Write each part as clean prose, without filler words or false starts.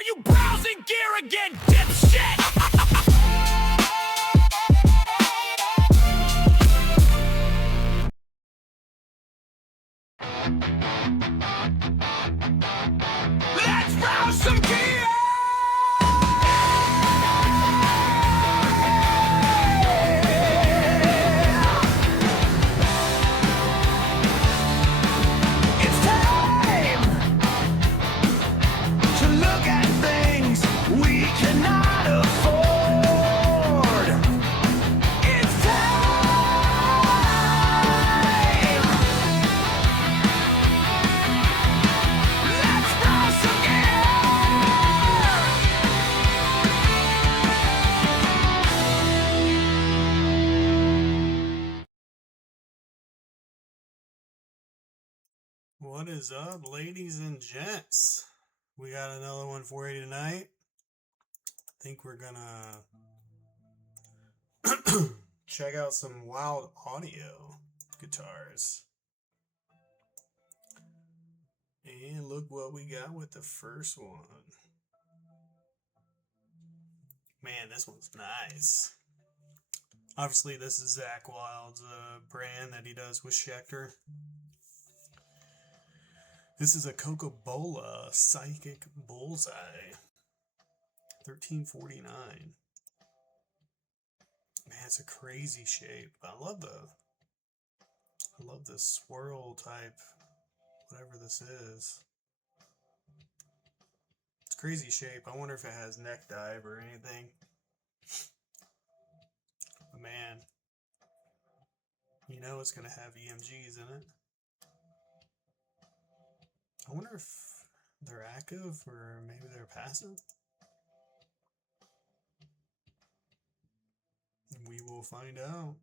Are you browsing gear again, dipshit? Let's browse some gear! It's time to look at things we cannot afford. It's time. Let's browse some gear. What is up, ladies and gents? We got another one for you tonight. I think we're gonna check out some WYLDE audio guitars. And look what we got with the first one. Man, this one's nice. Obviously, this is Zakk Wylde's brand that he does with Schecter. This is a Coca-Cola Psychic Bullseye, $13.49. Man, it's a crazy shape. I love the swirl type, whatever this is. It's crazy shape. I wonder if it has neck dive or anything. But man, you know it's gonna have EMGs in it. I wonder if they're active or maybe they're passive. We will find out.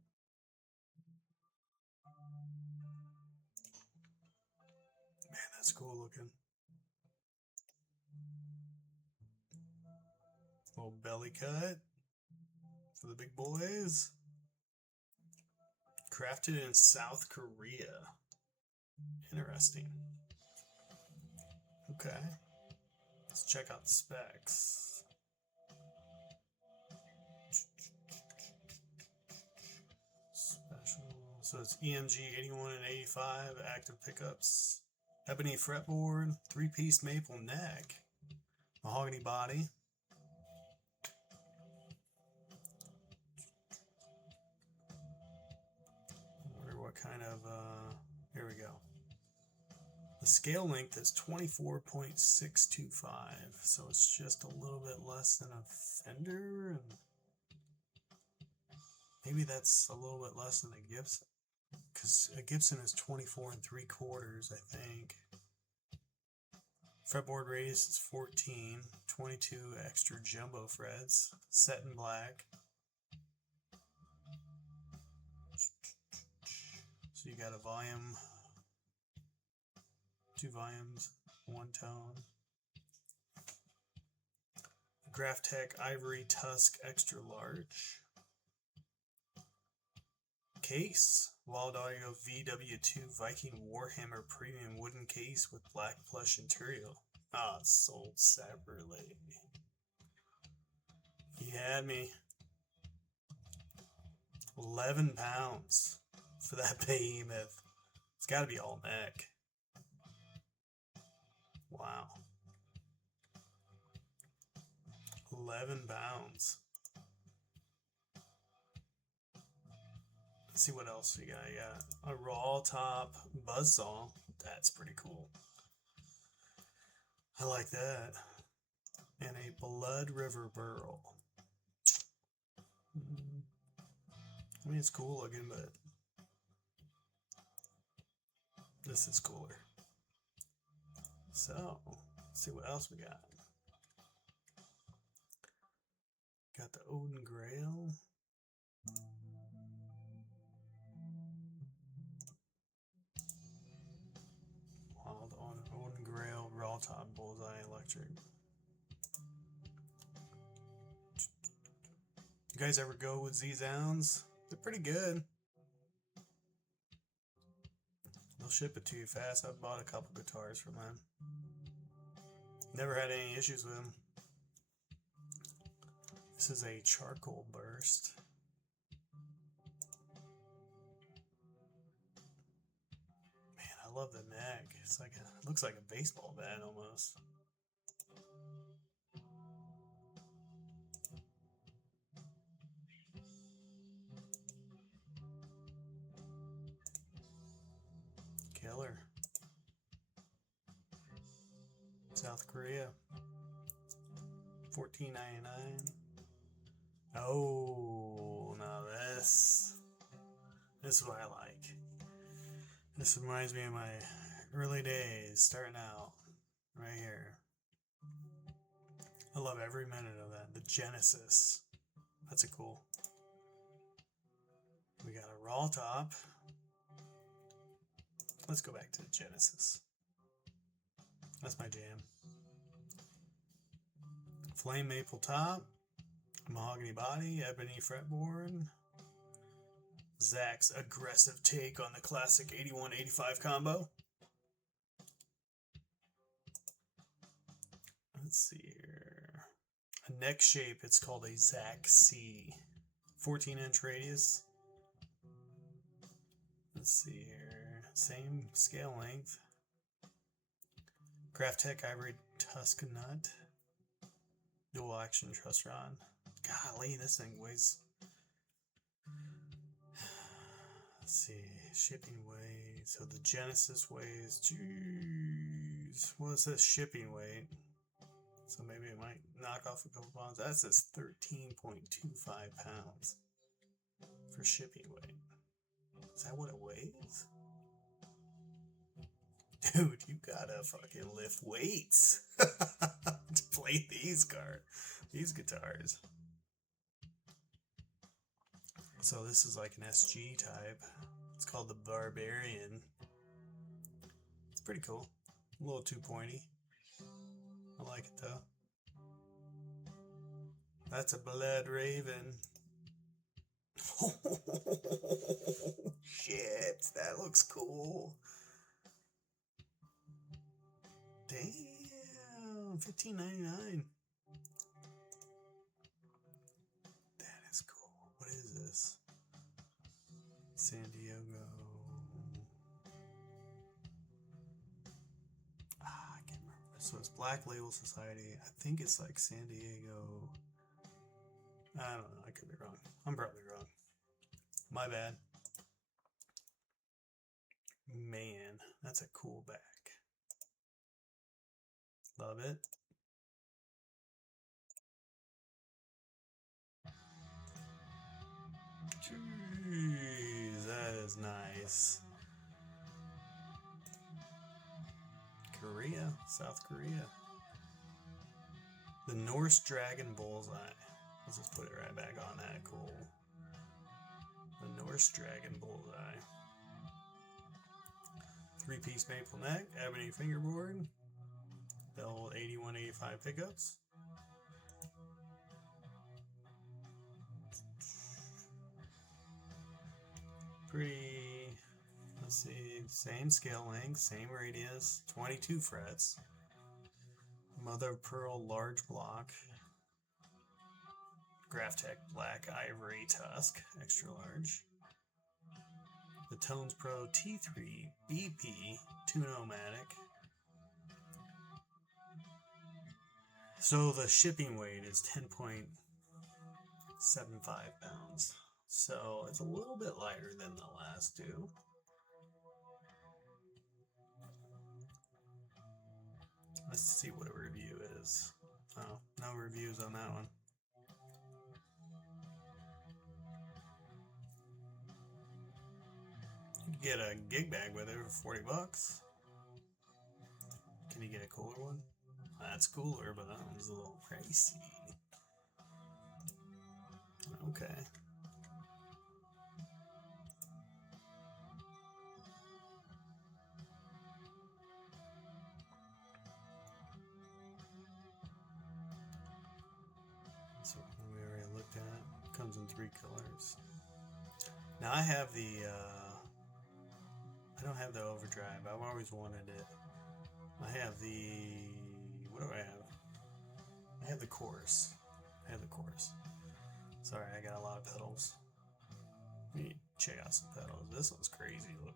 Man, that's cool looking. Little belly cut for the big boys. Crafted in South Korea. Interesting. Okay, let's check out the specs. Special, so it's EMG 81 and 85, active pickups, ebony fretboard, 3-piece maple neck, mahogany body. I wonder what kind of, here we go. The scale length is 24.625, so it's just a little bit less than a Fender, and maybe that's a little bit less than a Gibson, because a Gibson is 24 3/4, I think. Fretboard radius is 14, 22 extra jumbo frets, set in black. So you got a volume, 2 volumes, 1 tone. Graphtec Ivory Tusk Extra Large. Case, WYLDE Audio VW2 Viking Warhammer Premium Wooden Case with black plush interior. Ah, it's sold separately. He had me. 11 pounds for that behemoth. It's got to be all neck. Wow. 11 pounds. Let's see what else we got. You got a raw top buzzsaw. That's pretty cool. I like that. And a Blood River burl. I mean, it's cool looking, but this is cooler. So, let's see what else we got. Got the Odin Grail. WYLDE Odin Grail Raw Top Bullseye Electric. You guys ever go with Z-Sounds? They're pretty good. They'll ship it to you fast. I've bought a couple guitars from them. Never had any issues with them. This is a charcoal burst. Man, I love the neck. It's like a, looks like a baseball bat almost. Killer. South Korea. $14.99. Oh, now this is what I like. This reminds me of my early days, starting out right here. I love every minute of that. The Genesis. That's a cool. We got a raw top. Let's go back to the Genesis. That's my jam. Flame maple top. Mahogany body. Ebony fretboard. Zach's aggressive take on the classic 81-85 combo. Let's see here. A neck shape, it's called a Zach C. 14-inch radius. Let's see here. Same scale length. Craft Tech Ivory Tusk Nut. Dual action truss rod. Golly, this thing weighs. Let's see. Shipping weight. So the Genesis weighs. Jeez. Well, it says shipping weight. So maybe it might knock off a couple pounds. That says 13.25 pounds for shipping weight. Is that what it weighs? Dude, you gotta fucking lift weights to play these guitars. So this is like an SG type. It's called the Barbarian. It's pretty cool. A little too pointy. I like it though. That's a Blood Raven. Oh, shit, that looks cool. Damn, $15.99. That is cool. What is this? San Diego. I can't remember. So it's Black Label Society. I think it's like San Diego. I don't know. I could be wrong. I'm probably wrong. My bad. Man, that's a cool back. Love it. Jeez, that is nice. Korea, South Korea. The Norse Dragon Bullseye. Let's just put it right back on that. Cool. The Norse Dragon Bullseye. 3-piece maple neck, ebony fingerboard. The old 81-85 pickups. Pretty, let's see, same scale length, same radius, 22 frets. Mother of Pearl large block. Graphtec black ivory tusk, extra large. The Tones Pro T3 BP 2-o-matic. So the shipping weight is 10.75 pounds. So it's a little bit lighter than the last two. Let's see what a review is. Oh, no reviews on that one. You can get a gig bag with it for $40. Can you get a cooler one? That's cooler, but that one's a little pricey. Okay. So we already looked at it. Comes in 3 colors. Now I have the I don't have the overdrive. I've always wanted it. I have the, what do I have? I have the chorus. and the chorus. Sorry, I got a lot of pedals. Let me check out some pedals. This one's crazy. Look.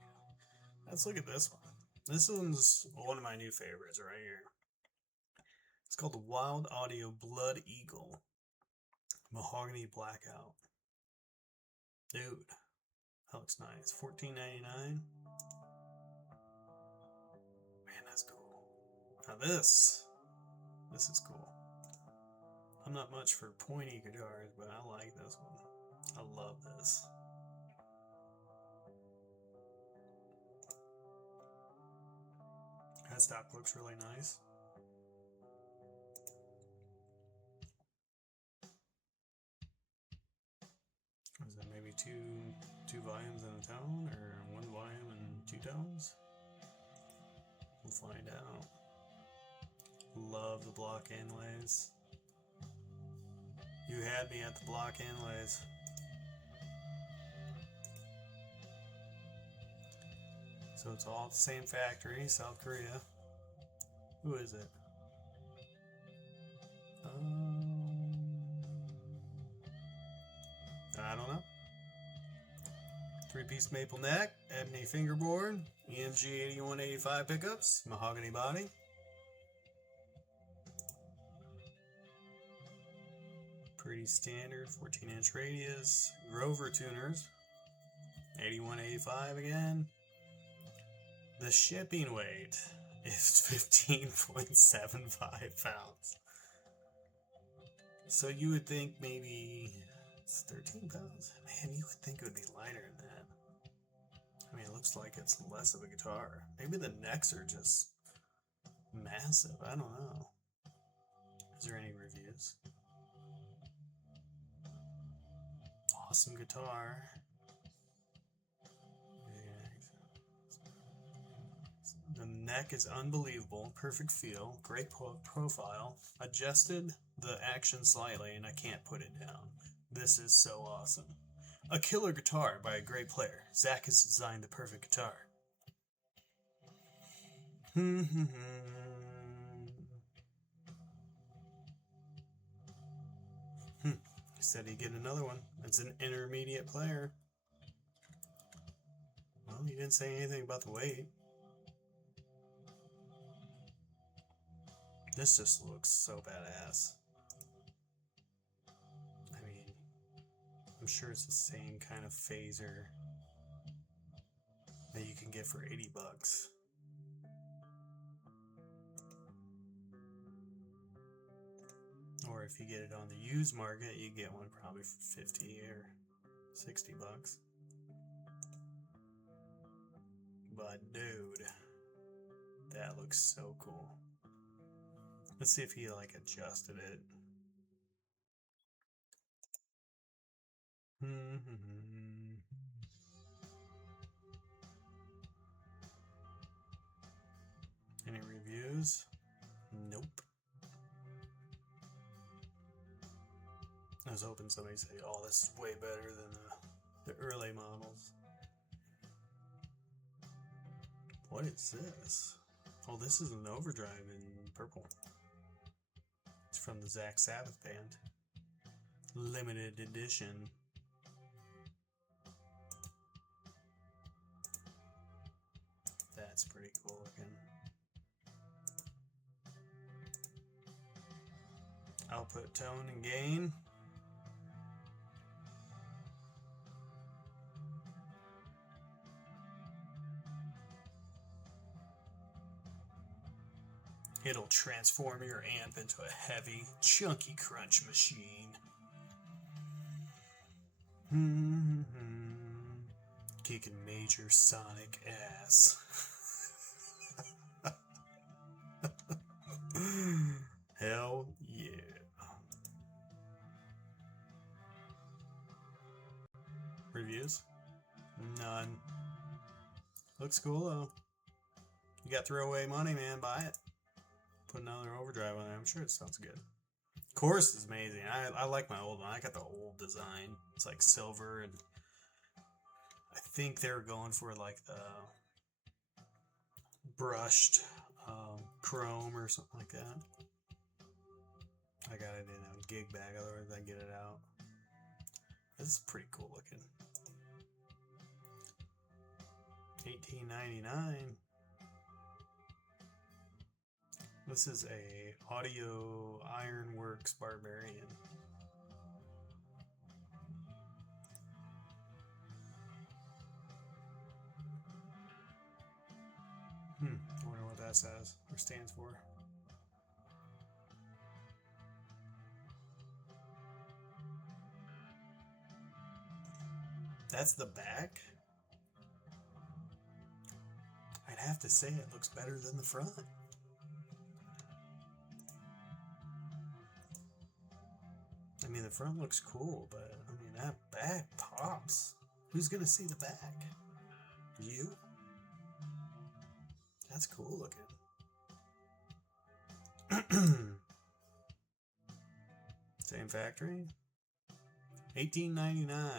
Let's look at this one. This one's one of my new favorites right here. It's called the WYLDE Audio Blood Eagle Mahogany Blackout. Dude, that looks nice. $14.99. Man, that's cool. Now this is cool. I'm not much for pointy guitars, but I like this one. I love this. Headstock looks really nice. Is that maybe two volumes in a tone, or one volume and 2 tones? We'll find out. Love the block inlays. You had me at the block inlays. So it's all the same factory, South Korea. Who is it? I don't know. 3-piece maple neck, ebony fingerboard, EMG 8185 pickups, mahogany body. Pretty standard 14-inch radius, Grover tuners, 8185 again. The shipping weight is 15.75 pounds. So you would think maybe it's 13 pounds. Man, you would think it would be lighter than that. I mean, it looks like it's less of a guitar. Maybe the necks are just massive. I don't know. Is there any reviews? Awesome guitar. The neck is unbelievable. Perfect feel. Great profile. Adjusted the action slightly and I can't put it down. This is so awesome. A killer guitar by a great player. Zach has designed the perfect guitar. He said he'd get another one. It's an intermediate player. Well, he didn't say anything about the weight. This just looks so badass. I mean, I'm sure it's the same kind of phaser that you can get for $80. Or if you get it on the used market, you get one probably for 50 or $60. But dude, that looks so cool. Let's see if he like adjusted it. Any reviews? Nope. I was hoping somebody say, "Oh, this is way better than the early models." What is this? Oh, this is an overdrive in purple. It's from the Zach Sabbath band. Limited edition. That's pretty cool looking. Output, tone, and gain. It'll transform your amp into a heavy, chunky crunch machine. Kicking major sonic ass. Hell yeah. Reviews? None. Looks cool though. You got throwaway money, man. Buy it. Put another overdrive on there. I'm sure it sounds good. Chorus is amazing. I like my old one. I got the old design. It's like silver, and I think they were going for like the brushed chrome or something like that. I got it in a gig bag, otherwise I get it out. This is pretty cool looking. $18.99. This is a Audio Ironworks Barbarian. I wonder what that says or stands for. That's the back? I'd have to say it looks better than the front. I mean, the front looks cool, but I mean, that back pops. Who's gonna see the back? You? That's cool looking. Same factory. $18.99.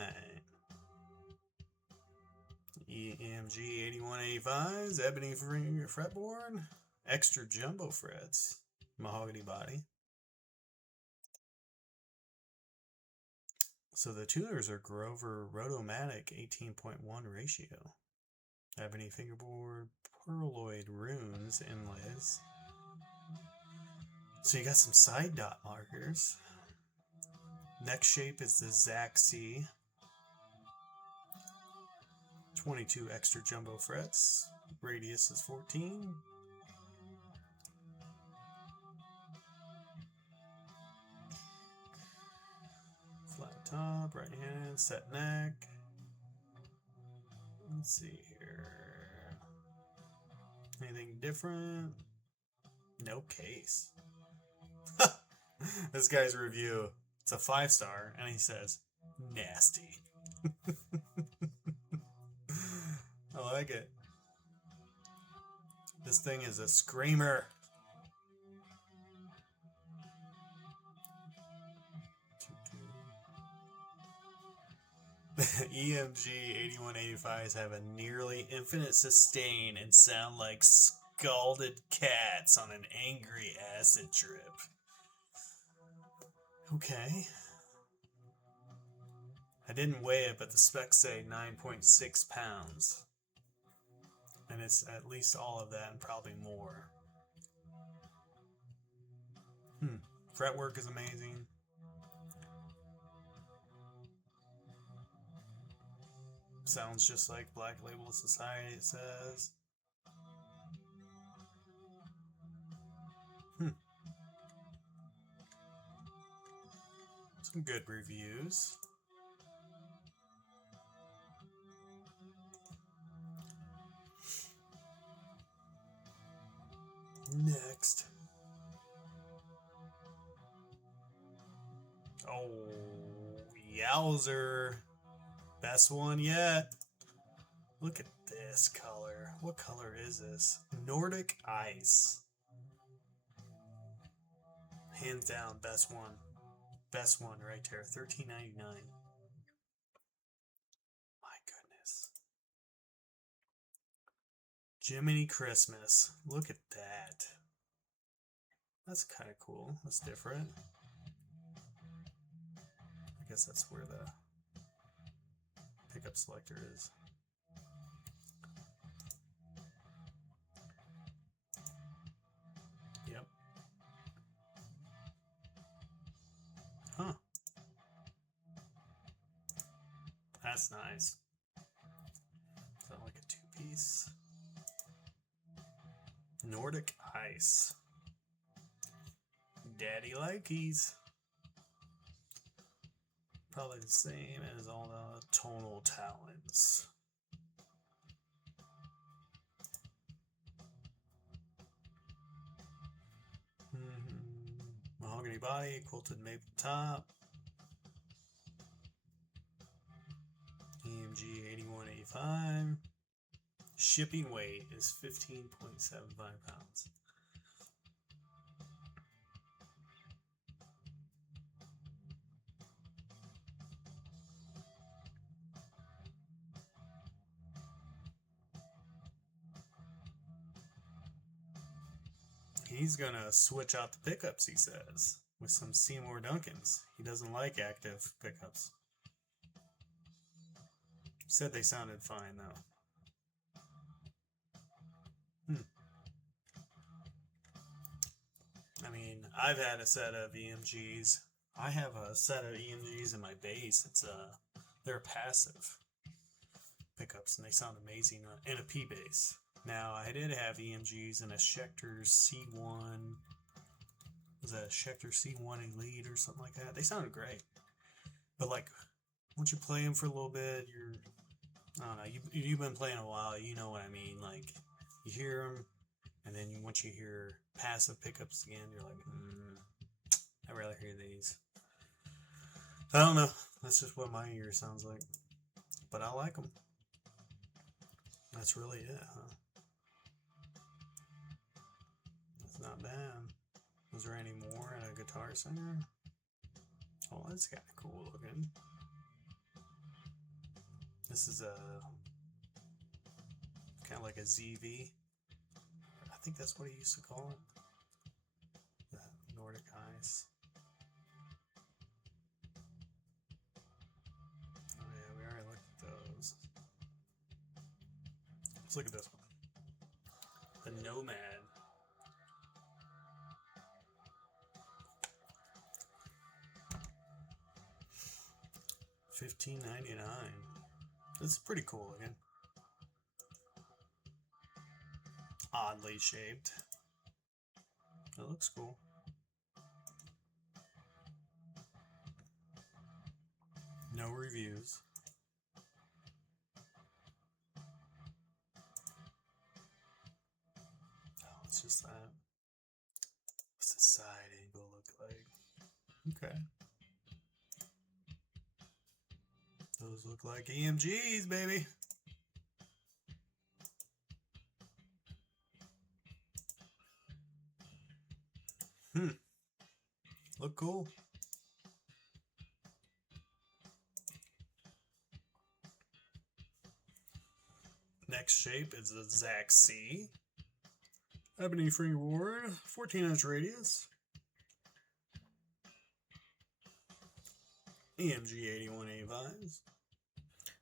EMG 8185s, ebony fretboard, extra jumbo frets, mahogany body. So the tuners are Grover Rotomatic 18.1 ratio. Ebony fingerboard, pearloid runes inlays. So you got some side dot markers. Neck shape is the Zac C. 22 extra jumbo frets. Radius is 14. Flat top, right hand, set neck. Let's see here. Anything different? No case. This guy's review, it's a 5-star, and he says, nasty. I like it. This thing is a screamer. EMG 8185s have a nearly infinite sustain and sound like scalded cats on an angry acid trip. Okay. I didn't weigh it, but the specs say 9.6 pounds. And it's at least all of that and probably more. Fretwork is amazing. Sounds just like Black Label Society, it says. Some good reviews. Next. Oh, yowzer. Best one yet. Look at this color. What color is this? Nordic Ice. Hands down, best one. Best one right there. $13.99. My goodness. Jiminy Christmas. Look at that. That's kind of cool. That's different. I guess that's where the pickup selector is. Yep. Huh. That's nice. Is that like a 2-piece? Nordic Ice. Daddy Likeys. Probably the same as all the tonal talents. Mahogany body, quilted maple top. EMG 8185. Shipping weight is 15.75 pounds. He's gonna switch out the pickups, he says. with some Seymour Duncans. He doesn't like active pickups. He said they sounded fine though. I mean, I've had a set of EMGs. I have a set of EMGs in my bass. They're passive pickups and they sound amazing in a P bass. Now I did have EMGs in a Schecter C1. Was that a Schecter C1 Elite or something like that? They sounded great, but like once you play them for a little bit, I don't know. You've been playing a while. You know what I mean? Like you hear them, and then once you hear passive pickups again, you're like, I'd rather hear these. I don't know. That's just what my ear sounds like, but I like them. That's really it, huh? That's not bad. Was there any more at a Guitar Center? Oh, that's kind of cool looking. This is kind of like a ZV. I think that's what he used to call it. The Nordic Ice. Oh yeah, we already looked at those. Let's look at this one. The Nomad. $15.99. This is pretty cool again. Oddly shaped. It looks cool. No reviews. Oh, it's just that. What's the side angle look like? Okay. Those look like EMGs, baby. Look cool. Next shape is the Zac C. Ebony Free Ward, 14-inch radius. EMG 81A5s.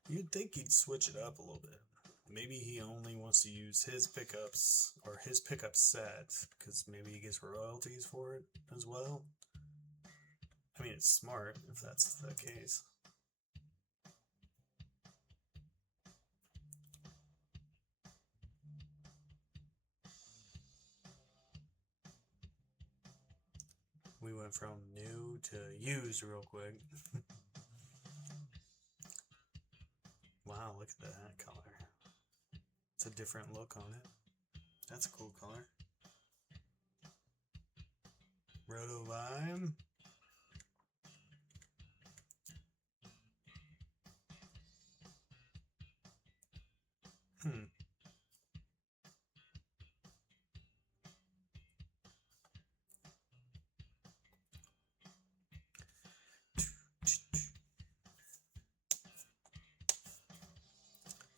You'd think he'd switch it up a little bit. Maybe he only wants to use his pickups or his pickup set because maybe he gets royalties for it as well. I mean, it's smart if that's the case. We went from new to used real quick. Wow, look at that color. It's a different look on it. That's a cool color. Roto Vibe.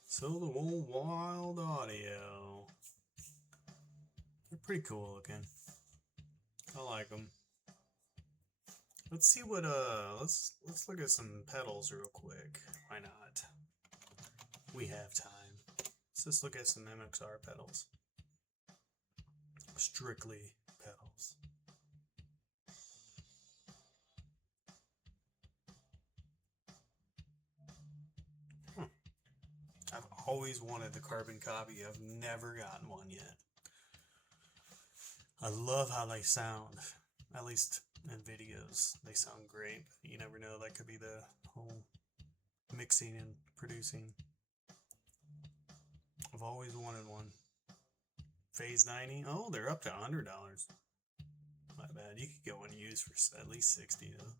So the old WYLDE Audio. They're pretty cool looking. I like them. Let's see what let's look at some pedals real quick. Why not? We have time. Let's just look at some MXR pedals. Strictly pedals. I've always wanted the carbon copy. I've never gotten one yet. I love how they sound. At least in videos, they sound great. But you never know. That could be the whole mixing and producing. I've always wanted one. Phase 90. Oh, they're up to $100. My bad. You could get one used for at least $60 though.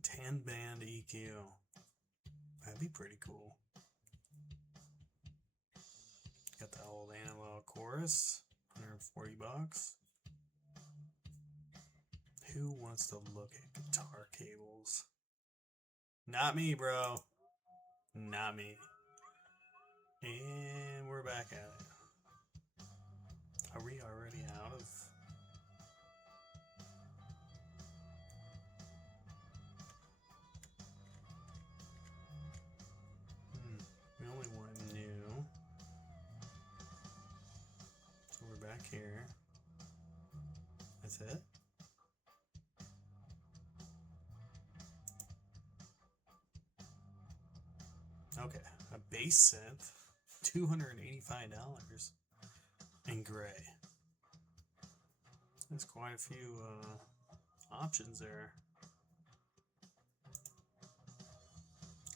10-band EQ. That'd be pretty cool. Got the old analog chorus. $140. Who wants to look at guitar cables? Not me, bro. Not me. And we're back at it. Are we already out of... back here. That's it. Okay, a bass synth, $285 in gray. There's quite a few options there.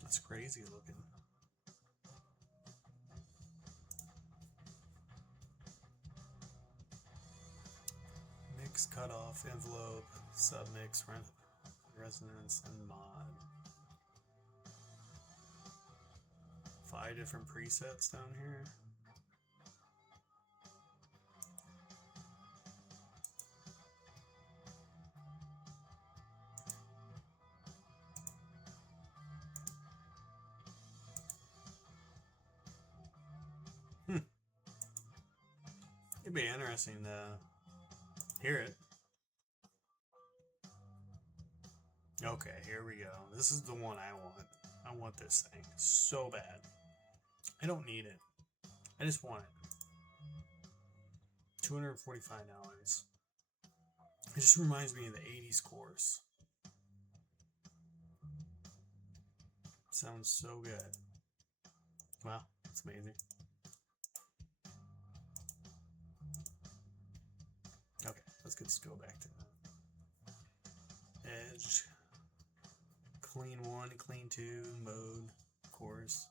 That's crazy looking. Mix, cutoff, envelope, submix, resonance, and mod. 5 different presets down here. It'd be interesting to hear it. Okay, here we go. This is the one I want. I want this thing so bad. I don't need it. I just want it. $245. It just reminds me of the 80s course. Sounds so good. Wow, that's amazing. Okay, let's go back to that. Edge. Clean 1, clean 2, mode, of course.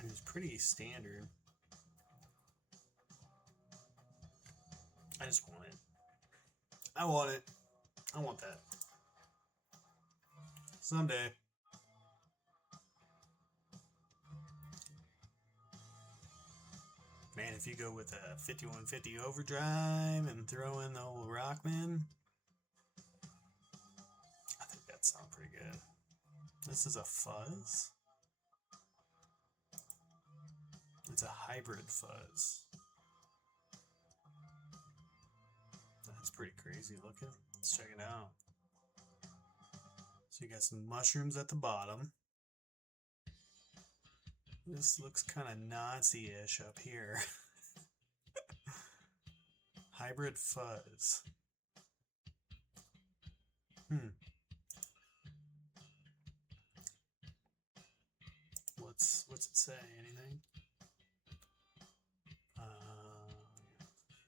And it's pretty standard. I just want it. I want it. I want that. Someday. Man, if you go with a 5150 overdrive and throw in the old Rockman, I think that sounds pretty good. This is a fuzz. It's a hybrid fuzz. That's pretty crazy looking. Let's check it out. So you got some mushrooms at the bottom. This looks kind of Nazi-ish up here. Hybrid fuzz. What's it say? Anything?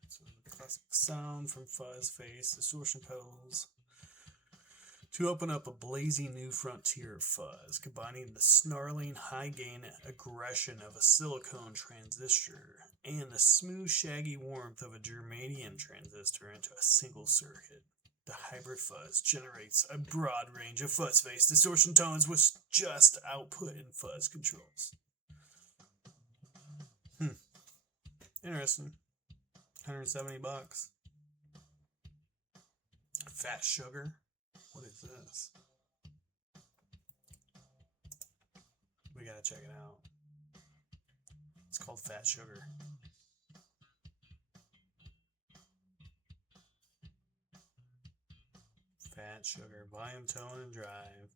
So the classic sound from fuzz, face, distortion pedals. To open up a blazing new frontier of fuzz, combining the snarling high-gain aggression of a silicone transistor and the smooth, shaggy warmth of a germanium transistor into a single circuit. The hybrid fuzz generates a broad range of fuzz face distortion tones with just output and fuzz controls. Interesting. $170. Fat Sugar. What is this? We gotta check it out. It's called Fat Sugar. Fat Sugar, volume, tone, and drive.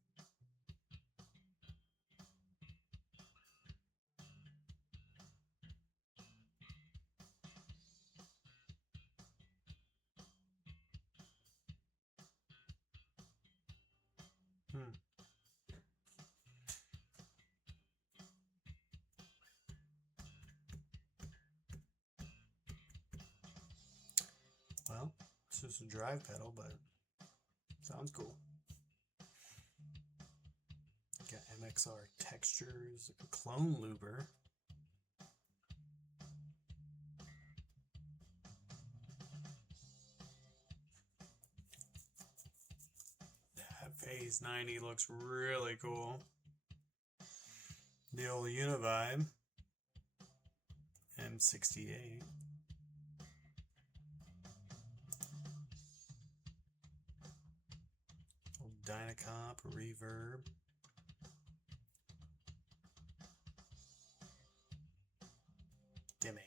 Well, it's just a drive pedal, but sounds cool. Got MXR textures, a clone looper. That Phase 90 looks really cool. The old Univibe M68. Old Dynacomp reverb. Gimme.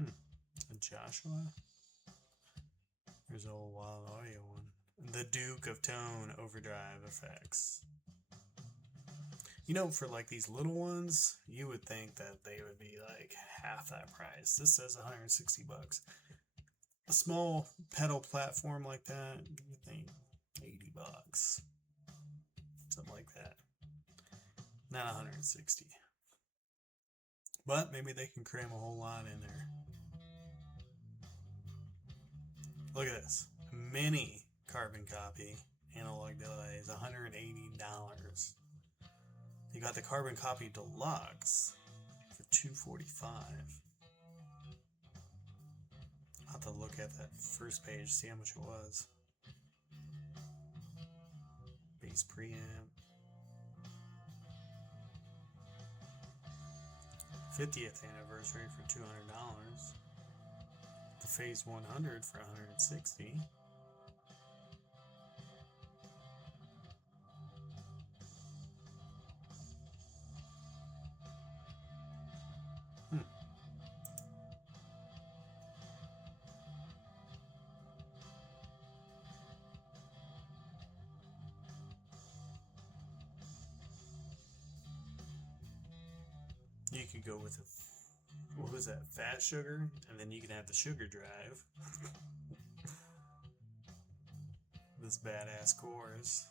A Joshua. There's an old Wild Audio one. The Duke of Tone overdrive effects. You know, for like these little ones, you would think that they would be like half that price. This says 160 bucks. A small pedal platform like that, you think 80 bucks. Something like that. Not 160. But maybe they can cram a whole lot in there. Look at this. Mini carbon copy analog delay is $180. You got the carbon copy deluxe for $245. I'll have to look at that first page, see how much it was. Bass preamp. 50th anniversary for $200. The Phase 100 for $160. You could go with what was that, fat sugar, and then you can have the sugar drive. This badass chorus.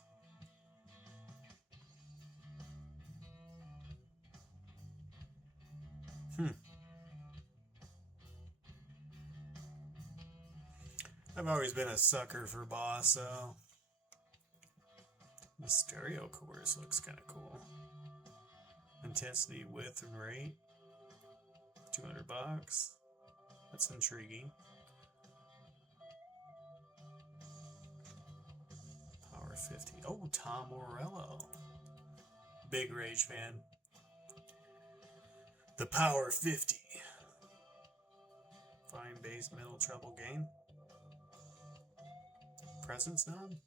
I've always been a sucker for Boss, so the stereo chorus looks kind of cool. Intensity, width, and rate. 200 bucks. That's intriguing. Power 50. Oh, Tom Morello. Big Rage fan. The Power 50. Fine bass, middle, treble, gain. Presence knob.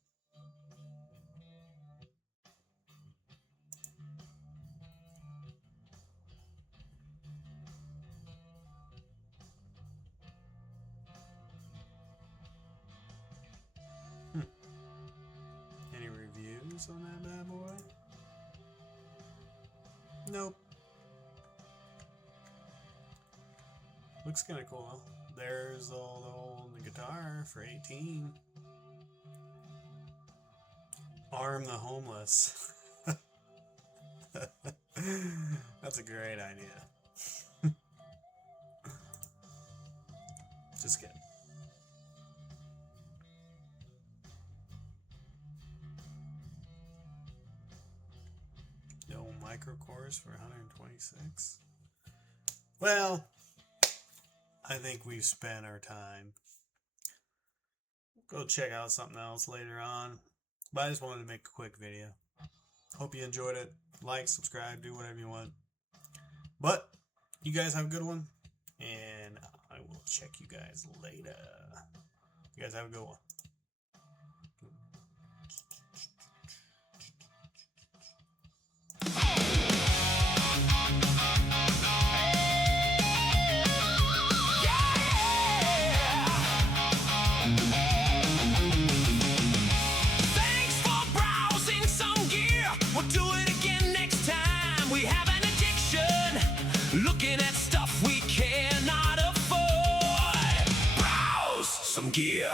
Any reviews on that bad boy? Nope. Looks kind of cool. There's all the old guitar for 18. Arm the homeless. That's a great idea. Just kidding. No micro chorus for 126. Well, I think we've spent our time. Go check out something else later on. But I just wanted to make a quick video. Hope you enjoyed it. Like, subscribe, do whatever you want. But you guys have a good one. And I will check you guys later. You guys have a good one. Thanks for browsing some gear. We'll do it again next time. We have an addiction, looking at stuff we cannot afford. Browse some gear.